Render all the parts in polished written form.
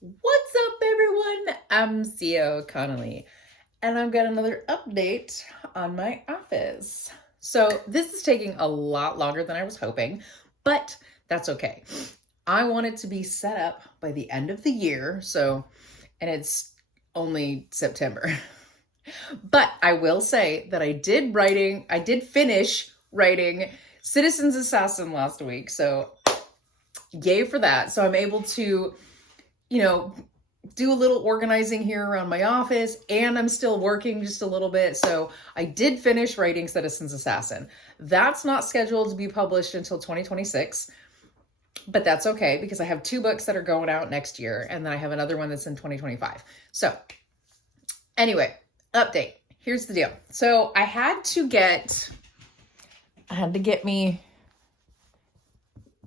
What's up, everyone? I'm CEO Connolly, and I've got another update on my office. So, this is taking a lot longer than I was hoping, but that's okay. I want it to be set up by the end of the year, and it's only September. But I will say that I did finish writing Citizen's Assassin last week, so yay for that. So, I'm able to do a little organizing here around my office, and I'm still working just a little bit. So I did finish writing Citizen's Assassin. That's not scheduled to be published until 2026, but that's okay because I have 2 books that are going out next year, and then I have another one that's in 2025. So anyway, update. Here's the deal. So I had to get me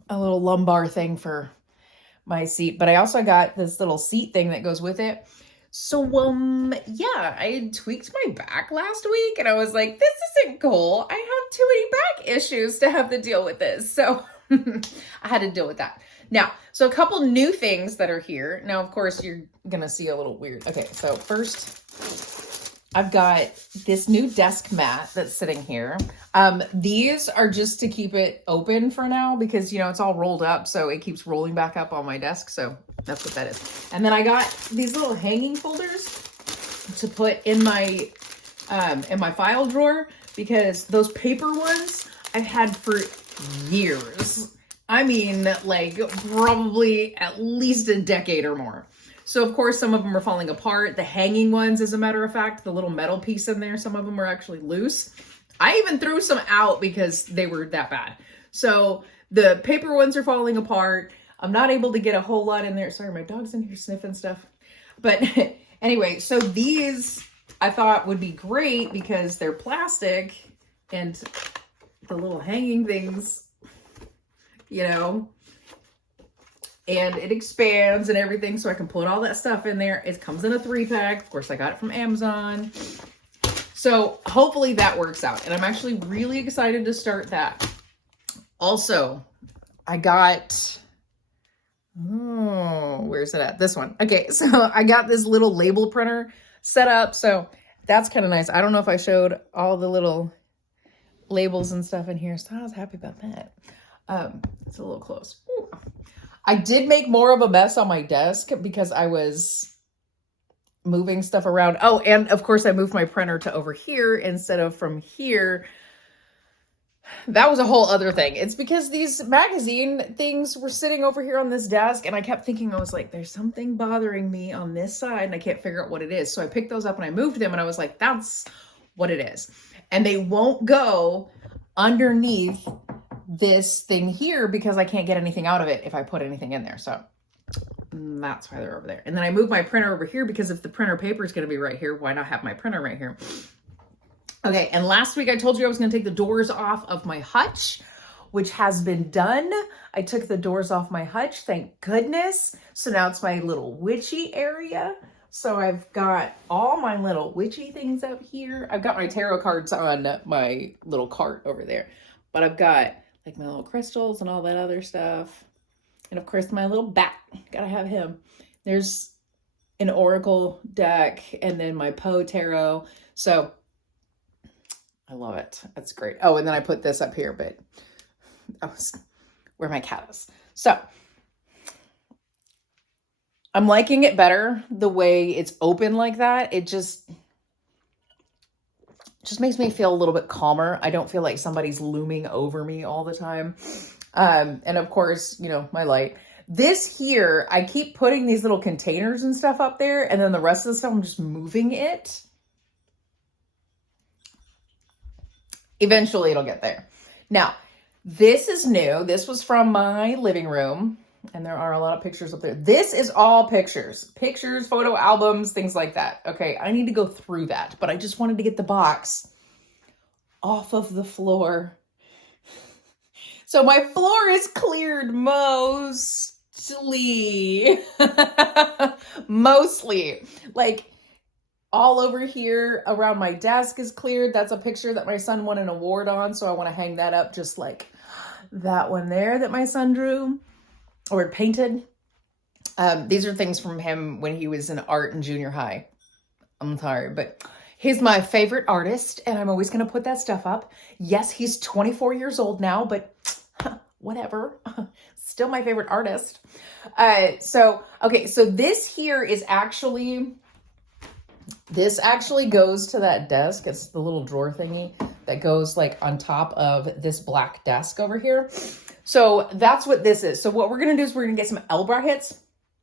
a little lumbar thing for my seat, but I also got this little seat thing that goes with it. So, yeah, I had tweaked my back last week, and I was like, this isn't cool. I have too many back issues to have to deal with this. So I had to deal with that. Now, so a couple new things that are here. Now, of course, you're going to see a little weird. Okay, so first, I've got this new desk mat that's sitting here. These are just to keep it open for now because, it's all rolled up. So it keeps rolling back up on my desk. So that's what that is. And then I got these little hanging folders to put in my file drawer because those paper ones I've had for years. I mean, like probably at least a decade or more. So, of course, some of them are falling apart. The hanging ones, as a matter of fact, the little metal piece in there, some of them are actually loose. I even threw some out because they were that bad. So the paper ones are falling apart. I'm not able to get a whole lot in there. Sorry, my dog's in here sniffing stuff. But anyway, so these I thought would be great because they're plastic and the little hanging things, and it expands and everything, so I can put all that stuff in there. It comes in a 3-pack. Of course, I got it from Amazon. So hopefully that works out. And I'm actually really excited to start that. Also, I got, where's it at? This one. Okay, so I got this little label printer set up. So that's kind of nice. I don't know if I showed all the little labels and stuff in here. So I was happy about that. It's a little close. Ooh. I did make more of a mess on my desk because I was moving stuff around. Oh, and of course I moved my printer to over here instead of from here. That was a whole other thing. It's because these magazine things were sitting over here on this desk, and I kept thinking, I was like, there's something bothering me on this side, and I can't figure out what it is. So I picked those up and I moved them, and I was like, that's what it is. And they won't go underneath this thing here because I can't get anything out of it if I put anything in there. So that's why they're over there. And then I moved my printer over here because if the printer paper is going to be right here, why not have my printer right here? Okay, and last week I told you I was going to take the doors off of my hutch, which has been done. I took the doors off my hutch, thank goodness. So now it's my little witchy area. So I've got all my little witchy things up here. I've got my tarot cards on my little cart over there. But I've got like my little crystals and all that other stuff. And of course, my little bat. Gotta have him. There's an oracle deck and then my Poe tarot. So I love it. That's great. Oh, and then I put this up here, but that was where my cat is. So I'm liking it better the way it's open like that. It just makes me feel a little bit calmer. I don't feel like somebody's looming over me all the time. And of course, my light. This here, I keep putting these little containers and stuff up there, and then the rest of the stuff, I'm just moving it. Eventually, it'll get there. Now, this is new. This was from my living room, and there are a lot of pictures up there. This is all pictures. Pictures, photo albums, things like that. Okay, I need to go through that, but I just wanted to get the box off of the floor. So my floor is cleared mostly. Mostly. Like all over here around my desk is cleared. That's a picture that my son won an award on. So I want to hang that up just like that one there that my son drew or painted. These are things from him when he was in art in junior high. I'm sorry, but he's my favorite artist, and I'm always going to put that stuff up. Yes, he's 24 years old now, but whatever. Still my favorite artist. So this here is actually, this actually goes to that desk. It's the little drawer thingy that goes like on top of this black desk over here. So that's what this is. So what we're going to do is we're going to get some L brackets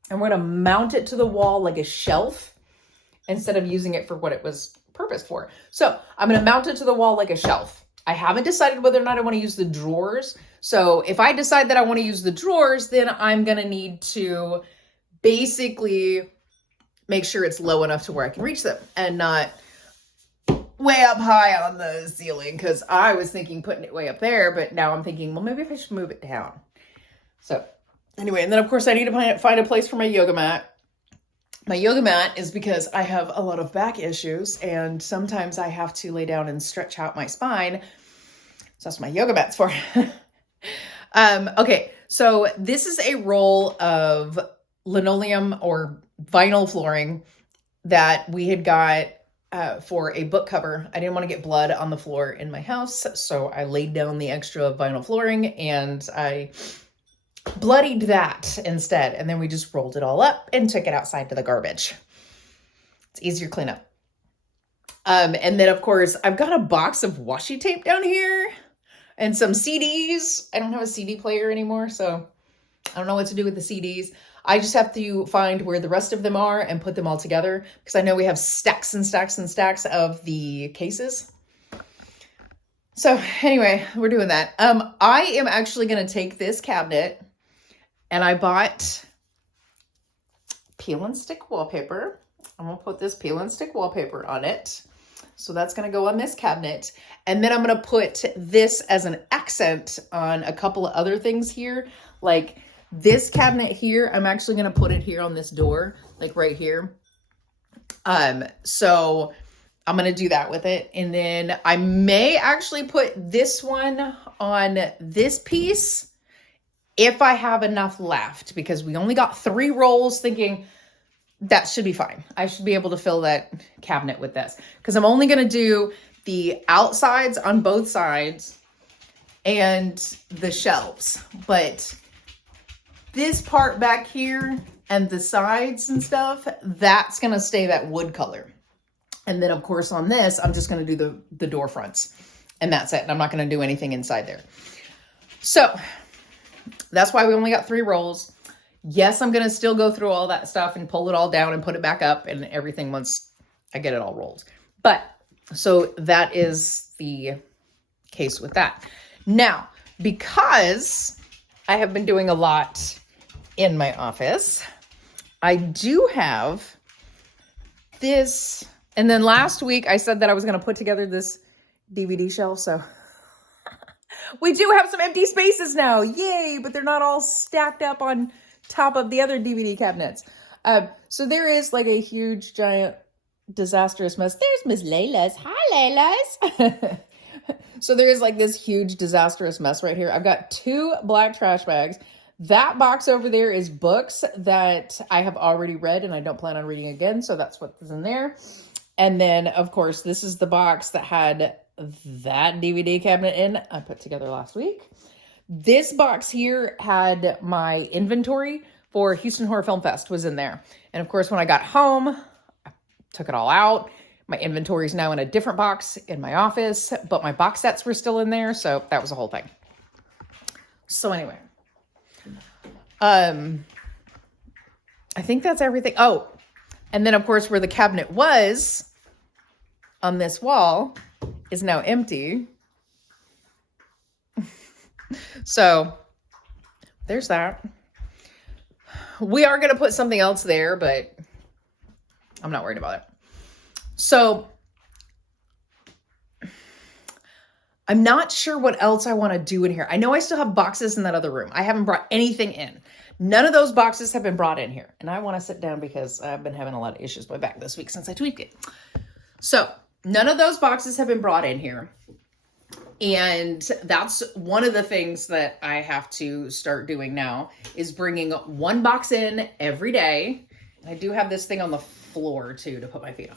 and we're going to mount it to the wall like a shelf instead of using it for what it was purposed for. So I'm going to mount it to the wall like a shelf. I haven't decided whether or not I want to use the drawers. So if I decide that I want to use the drawers, then I'm going to need to basically make sure it's low enough to where I can reach them and not way up high on the ceiling, because I was thinking putting it way up there, but now I'm thinking, well, maybe if I should move it down. So anyway, and then of course I need to find a place for my yoga mat. My yoga mat is because I have a lot of back issues and sometimes I have to lay down and stretch out my spine. So that's what my yoga mat's for. Okay, so this is a roll of linoleum or vinyl flooring that we had got for a book cover. I didn't want to get blood on the floor in my house, so I laid down the extra vinyl flooring and I bloodied that instead. And then we just rolled it all up and took it outside to the garbage. It's easier cleanup. And then of course I've got a box of washi tape down here and some CDs. I don't have a CD player anymore, so I don't know what to do with the CDs. I just have to find where the rest of them are and put them all together, because I know we have stacks and stacks and stacks of the cases. So anyway, we're doing that. I am actually going to take this cabinet, and I bought peel and stick wallpaper. I'm going to put this peel and stick wallpaper on it. So that's going to go on this cabinet. And then I'm going to put this as an accent on a couple of other things here. Like this cabinet here, I'm actually going to put it here on this door, like right here. So I'm going to do that with it. And then I may actually put this one on this piece if I have enough left, because we only got 3 rolls, thinking that should be fine. I should be able to fill that cabinet with this, because I'm only going to do the outsides on both sides and the shelves. But this part back here and the sides and stuff, that's going to stay that wood color. And then of course on this, I'm just going to do the door fronts, and that's it. And I'm not going to do anything inside there. So that's why we only got 3 rolls. Yes, I'm going to still go through all that stuff and pull it all down and put it back up and everything once I get it all rolled. But so that is the case with that. Now, because I have been doing a lot in my office, I do have this. And then last week I said that I was going to put together this DVD shelf. So we do have some empty spaces now. Yay. But they're not all stacked up on top of the other DVD cabinets. So there is like a huge, giant, disastrous mess. There's Miss Layla's. Hi, Layla's. So there is like this huge, disastrous mess right here. I've got 2 black trash bags. That box over there is books that I have already read and I don't plan on reading again. So that's what's in there. And then, of course, this is the box that had that DVD cabinet in I put together last week. This box here had my inventory for Houston Horror Film Fest was in there. And of course, when I got home, I took it all out. My inventory is now in a different box in my office, but my box sets were still in there. So that was a whole thing. So anyway, I think that's everything. Oh, and then of course, where the cabinet was on this wall is now empty. So there's that. We are going to put something else there, but I'm not worried about it. So I'm not sure what else I want to do in here. I know I still have boxes in that other room. I haven't brought anything in. None of those boxes have been brought in here. And I want to sit down because I've been having a lot of issues with my back this week since I tweaked it. So none of those boxes have been brought in here. And that's one of the things that I have to start doing now, is bringing one box in every day. I do have this thing on the floor too to put my feet on.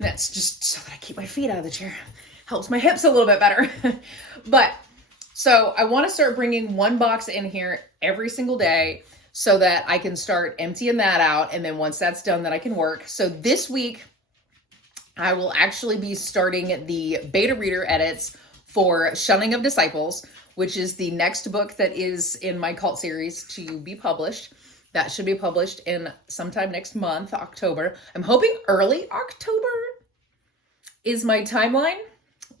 That's just so that I keep my feet out of the chair. Helps my hips a little bit better. But so I want to start bringing one box in here every single day so that I can start emptying that out. And then once that's done, then I can work. So this week, I will actually be starting the beta reader edits for Shunning of Disciples, which is the next book that is in my cult series to be published. That should be published in sometime next month, October. I'm hoping early October is my timeline,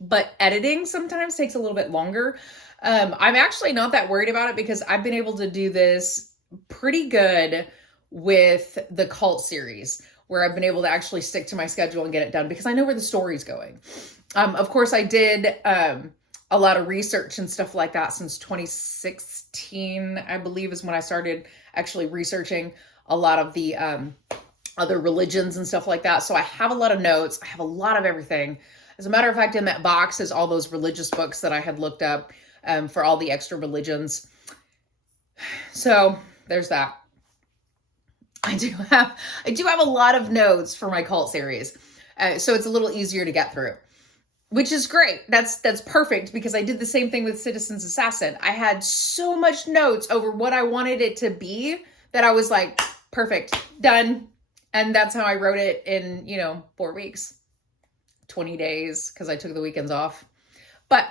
but editing sometimes takes a little bit longer. I'm actually not that worried about it because I've been able to do this pretty good with the cult series, where I've been able to actually stick to my schedule and get it done because I know where the story's going. Of course, I did a lot of research and stuff like that since 2016, I believe, is when I started actually researching a lot of the other religions and stuff like that. So I have a lot of notes. I have a lot of everything. As a matter of fact, in that box is all those religious books that I had looked up for all the extra religions. So there's that. I do have a lot of notes for my cult series. So it's a little easier to get through, which is great. That's perfect because I did the same thing with Citizen's Assassin. I had so much notes over what I wanted it to be that I was like, perfect, done. And that's how I wrote it in, 4 weeks, 20 days, because I took the weekends off. But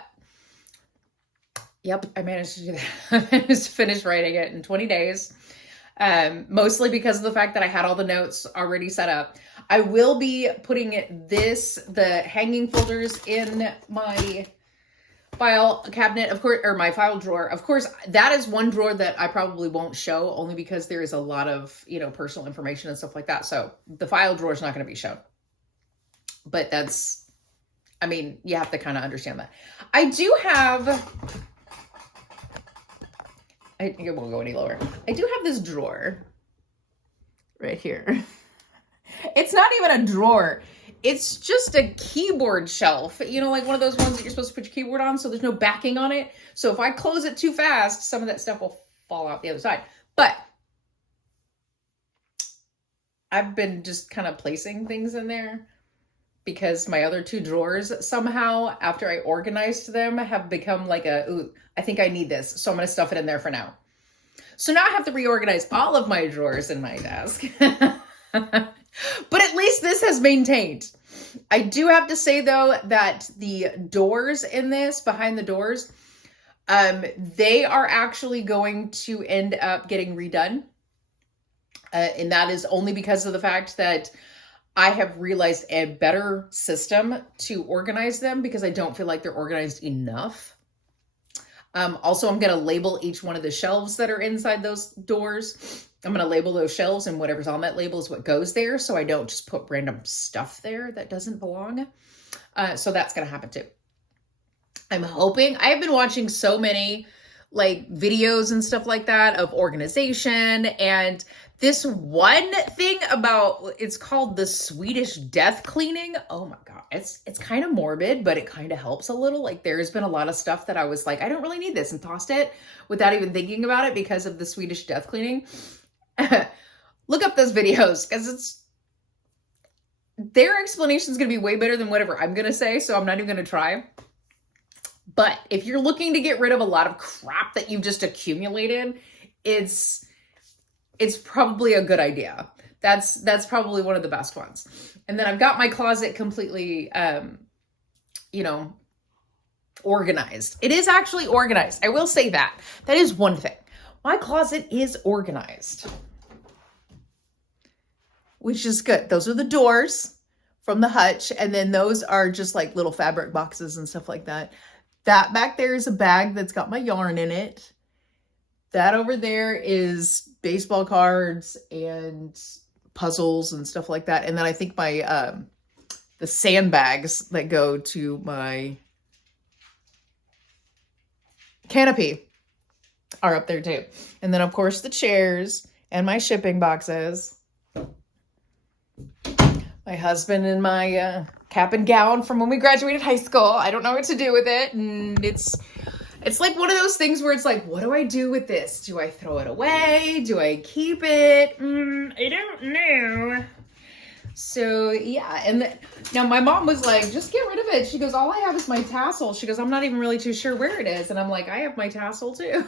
yep, I managed to do that. I managed to finish writing it in 20 days. Mostly because of the fact that I had all the notes already set up. I will be putting the hanging folders in my file cabinet, of course, or my file drawer. Of course, that is one drawer that I probably won't show only because there is a lot of, personal information and stuff like that. So the file drawer is not going to be shown. But you have to kind of understand that. I do have... it won't go any lower. I do have this drawer right here. It's not even a drawer. It's just a keyboard shelf. Like one of those ones that you're supposed to put your keyboard on so there's no backing on it. So if I close it too fast, some of that stuff will fall out the other side. But I've been just kind of placing things in there because my other two drawers somehow, after I organized them, have become like ooh, I think I need this. So I'm going to stuff it in there for now. So now I have to reorganize all of my drawers in my desk. But at least this has maintained. I do have to say, though, that the doors in this, behind the doors, they are actually going to end up getting redone. And that is only because of the fact that I have realized a better system to organize them because I don't feel like they're organized enough. Also, I'm going to label each one of the shelves that are inside those doors. I'm going to label those shelves, and whatever's on that label is what goes there. So I don't just put random stuff there that doesn't belong. So that's going to happen too. I'm hoping. I've been watching so many videos and stuff like that of organization, and this one thing about, it's called the Swedish death cleaning. Oh my God. It's kind of morbid, but it kind of helps a little. There's been a lot of stuff that I was like, I don't really need this, and tossed it without even thinking about it because of the Swedish death cleaning. Look up those videos because their explanation is going to be way better than whatever I'm going to say. So I'm not even going to try. But if you're looking to get rid of a lot of crap that you've just accumulated, it's probably a good idea. That's probably one of the best ones. And then I've got my closet completely, organized. It is actually organized. I will say that. That is one thing. My closet is organized, which is good. Those are the doors from the hutch. And then those are just little fabric boxes and stuff like that. That back there is a bag that's got my yarn in it. That over there is baseball cards and puzzles and stuff like that. And then I think my, the sandbags that go to my canopy are up there too. And then of course the chairs and my shipping boxes. My husband in my cap and gown from when we graduated high school. I don't know what to do with it. And it's like one of those things where it's like, what do I do with this? Do I throw it away? Do I keep it? I don't know. So yeah, and now my mom was like, just get rid of it. She goes, all I have is my tassel. She goes, I'm not even really too sure where it is. And I'm like, I have my tassel too.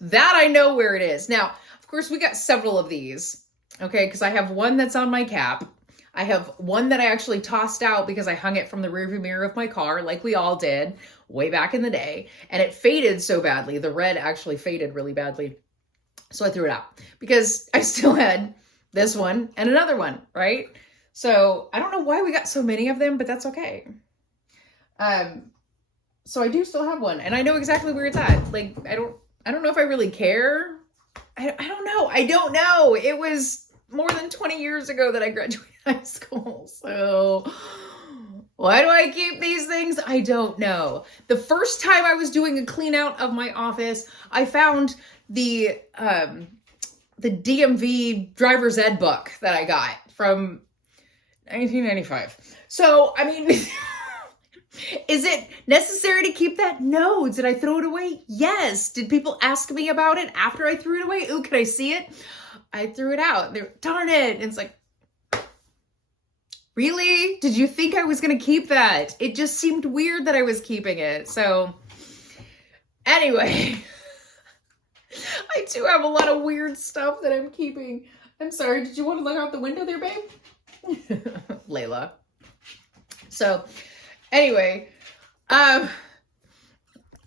That I know where it is. Now, of course, we got several of these, okay? Because I have one that's on my cap. I have one that I actually tossed out because I hung it from the rearview mirror of my car, like we all did way back in the day. And it faded so badly. The red actually faded really badly. So I threw it out because I still had this one and another one, right? So I don't know why we got so many of them, but that's okay. So I do still have one, and I know exactly where it's at. Like, I don't know if I really care. I don't know. I don't know. It was more than 20 years ago that I graduated high school. So why do I keep these things? I don't know. The first time I was doing a clean out of my office, I found the DMV driver's ed book that I got from 1995. So, I mean, is it necessary to keep that? No. Did I throw it away? Yes. Did people ask me about it after I threw it away? Ooh, can I see it? I threw it out. Darn it. And it's like, really? Did you think I was going to keep that? It just seemed weird that I was keeping it. So anyway, I do have a lot of weird stuff that I'm keeping. I'm sorry. Did you want to look out the window there, babe? Layla. So anyway, I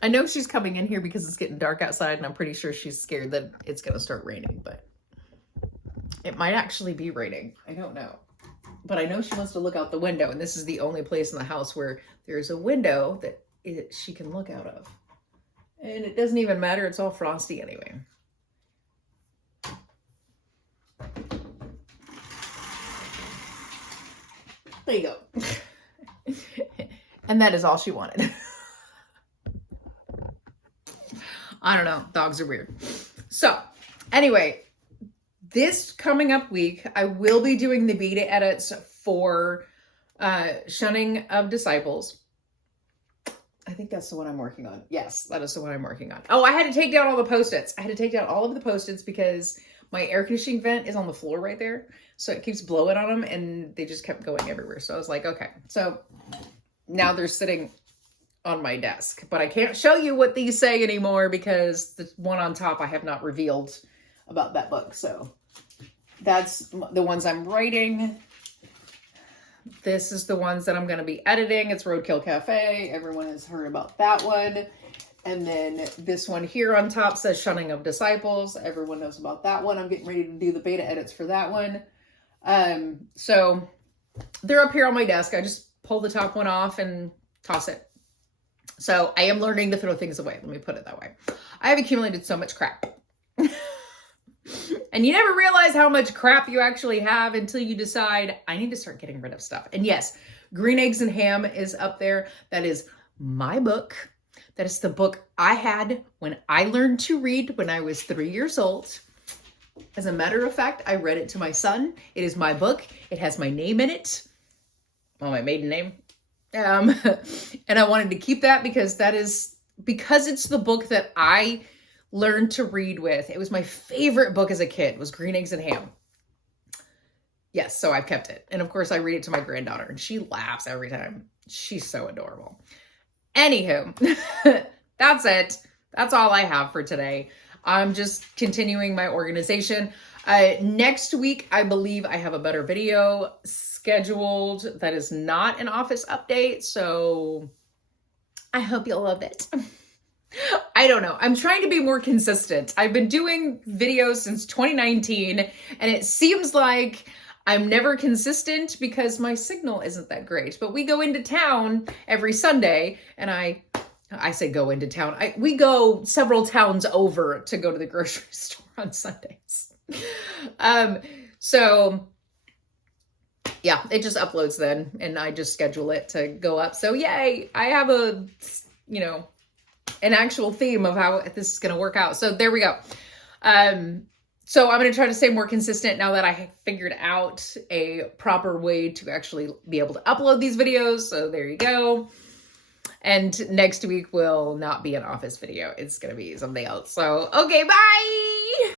know she's coming in here because it's getting dark outside, and I'm pretty sure she's scared that it's going to start raining, but it might actually be raining. I don't know. But I know she wants to look out the window, and this is the only place in the house where there's a window that she can look out of. And it doesn't even matter. It's all frosty anyway. There you go. And that is all she wanted. I don't know. Dogs are weird. So anyway, this coming up week, I will be doing the beta edits for Shunning of Disciples. I think that's the one I'm working on. Yes, that is the one I'm working on. Oh, I had to take down all the Post-its. I had to take down all of the Post-its because my air conditioning vent is on the floor right there. So it keeps blowing on them, and they just kept going everywhere. So I was like, okay. So now they're sitting on my desk. But I can't show you what these say anymore because the one on top I have not revealed about that book. So that's the ones I'm writing. This is the ones that I'm going to be editing. It's Roadkill Cafe. Everyone has heard about that one. And then this one here on top says Shunning of Disciples. Everyone knows about that one. I'm getting ready to do the beta edits for that one. So they're up here on my desk. I just pull the top one off and toss it. So I am learning to throw things away. Let me put it that way. I have accumulated so much crap. And you never realize how much crap you actually have until you decide, I need to start getting rid of stuff. And yes, Green Eggs and Ham is up there. That is my book. That is the book I had when I learned to read when I was 3 years old. As a matter of fact, I read it to my son. It is my book. It has my name in it. Well, my maiden name. And I wanted to keep that because it's the book that I learned to read with. It was my favorite book as a kid, was Green Eggs and Ham. Yes, so I've kept it. And of course I read it to my granddaughter and she laughs every time. She's so adorable. Anywho, that's it. That's all I have for today. I'm just continuing my organization. Next week, I believe I have a better video scheduled that is not an office update. So I hope you'll love it. I don't know. I'm trying to be more consistent. I've been doing videos since 2019, and it seems like I'm never consistent because my signal isn't that great. But we go into town every Sunday, and I say go into town. We go several towns over to go to the grocery store on Sundays. So yeah, it just uploads then, and I just schedule it to go up. So yay, I have an actual theme of how this is going to work out. So there we go. So I'm going to try to stay more consistent now that I have figured out a proper way to actually be able to upload these videos. So there you go. And next week will not be an office video. It's going to be something else. So, okay, bye.